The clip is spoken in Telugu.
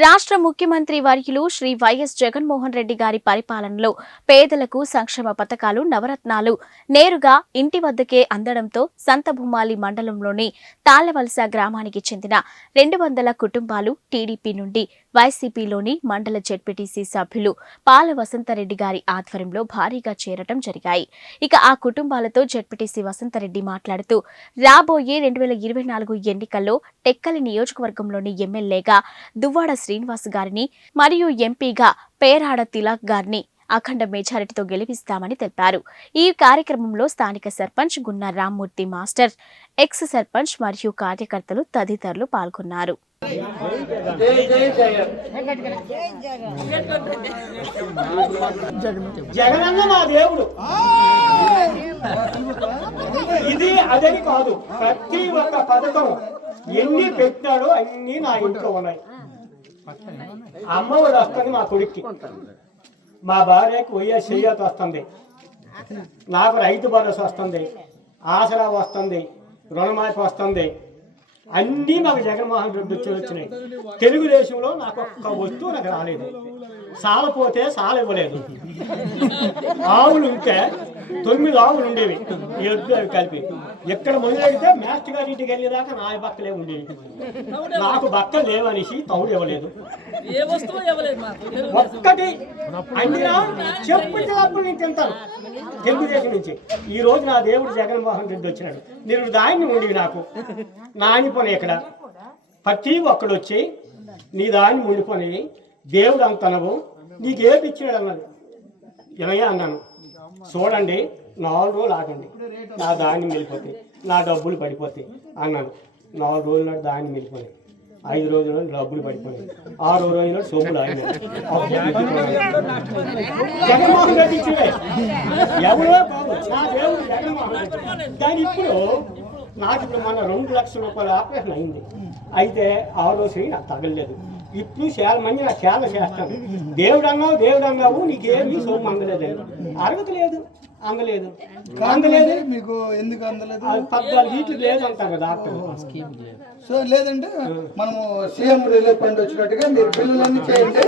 రాష్ట్ర ముఖ్యమంత్రి వర్యులు శ్రీ వైఎస్ జగన్మోహన్ రెడ్డి గారి పరిపాలనలో పేదలకు సంక్షేమ పథకాలు నవరత్నాలు నేరుగా ఇంటి వద్దకే అందడంతో సంతభుమాలి మండలంలోని తాళ్ళవలస గ్రామానికి చెందిన రెండు వందల కుటుంబాలు టీడీపీ నుండి వైసీపీలోని మండల జెడ్పీటీసీ సభ్యులు పాల వసంతరెడ్డి గారి ఆధ్వర్యంలో భారీగా చేరటం జరిగాయి. ఇక ఆ కుటుంబాలతో జెడ్పీటీసీ వసంతరెడ్డి మాట్లాడుతూ రాబోయే రెండు వేల ఇరవై నాలుగు ఎన్నికల్లో టెక్కలి నియోజకవర్గంలోని ఎమ్మెల్యేగా దువ్వాడ శ్రీనివాస్ గారిని మరియు ఎంపీగా పేరాడ తిలాక్ గారిని అఖండ మెజారిటీతో గెలిపిస్తామని తెలిపారు. ఈ కార్యక్రమంలో స్థానిక సర్పంచ్ గున్న రామ్మూర్తి మాస్టర్ ఎక్స్ సర్పంచ్ మరియు కార్యకర్తలు తదితరులు పాల్గొన్నారు. జగనన్న మా దేవుడు ఇది అదని కాదు. ప్రతి ఒక్క పథకం ఎన్ని పెట్టాడో అన్ని నా ఇంట్లో ఉన్నాయి. అమ్మఒడి వస్తుంది మా కొడుక్కి. మా భార్యకి వైఎస్ చెయ్యత వస్తుంది. నాకు రైతు భరోసా వస్తుంది. ఆసరా వస్తుంది. రుణమాఫీ వస్తుంది. అన్నీ మాకు జగన్మోహన్ రెడ్డి వచ్చి వచ్చినాయి. తెలుగుదేశంలో నాకు ఒక్క వస్తువు నాకు రాలేదు. సాలపోతే సాల ఇవ్వలేదు ఆవులు ఉంటే తొమ్మిది ఆవులు ఉండేవి. ఎద్దు అవి కలిపి. ఎక్కడ మొదలెడితే మేస్ట్ గారి ఇంటికి వెళ్ళేదాకా నా బక్కలే ఉండేవి. నాకు బక్క లేవనేసి తౌడు ఇవ్వలేదు. ఒక్కటి చెప్పుంటే అప్పుడు నేను తింటాను. తెలుగుదేశం నుంచి. ఈ రోజు నా దేవుడు జగన్మోహన్ రెడ్డి వచ్చినాడు. నేను దాన్ని ఉండి నాకు. నానిపోయి ఇక్కడ. ప్రతి ఒక్కడు వచ్చి నీ దాన్ని ఉండిపోయి దేవుడు అంతనవు నీకేమి ఇచ్చినాడు అన్నది ఏమయ్యా అన్నాను. చూడండి నాలుగు రోజులు ఆగండి. నా దాన్ని వెళ్ళిపోతాయి నా డబ్బులు పడిపోతాయి అన్నాను నాలుగు రోజుల నాడు దాన్ని వెళ్ళిపోయాయి ఐదు రోజుల నాడు డబ్బులు పడిపోయాయి ఆరో రోజుల నాడు సొమ్ములు ఆగినాయి. జగన్మోహన్ రెడ్డి ఎవరో కాదు నా దేవుడు జగన్మోహన్ రెడ్డి. దాని ఇప్పుడు నాకు ఇప్పుడు మన రెండు లక్షల రూపాయల ఆపరేషన్ అయింది. అయితే ఆ నాకు తగలలేదు. ఇప్పుడు చాలా మంది నాకు చాలా చేస్తాను దేవుడు అన్నావు దేవుడు అన్నావు నీకేమి సొమ్ము అందలేదు అర్హత లేదు అందలేదు. అందలేదు. మీకు ఎందుకు అందలేదు? అది పద్నాలుగు వీట్లు లేదంటారు డాక్టర్. సో లేదంటే మనము సీఎం రిలీఫ్ ఫండ్ వచ్చినట్టుగా మీరు బిల్లులన్నీ చేయండి.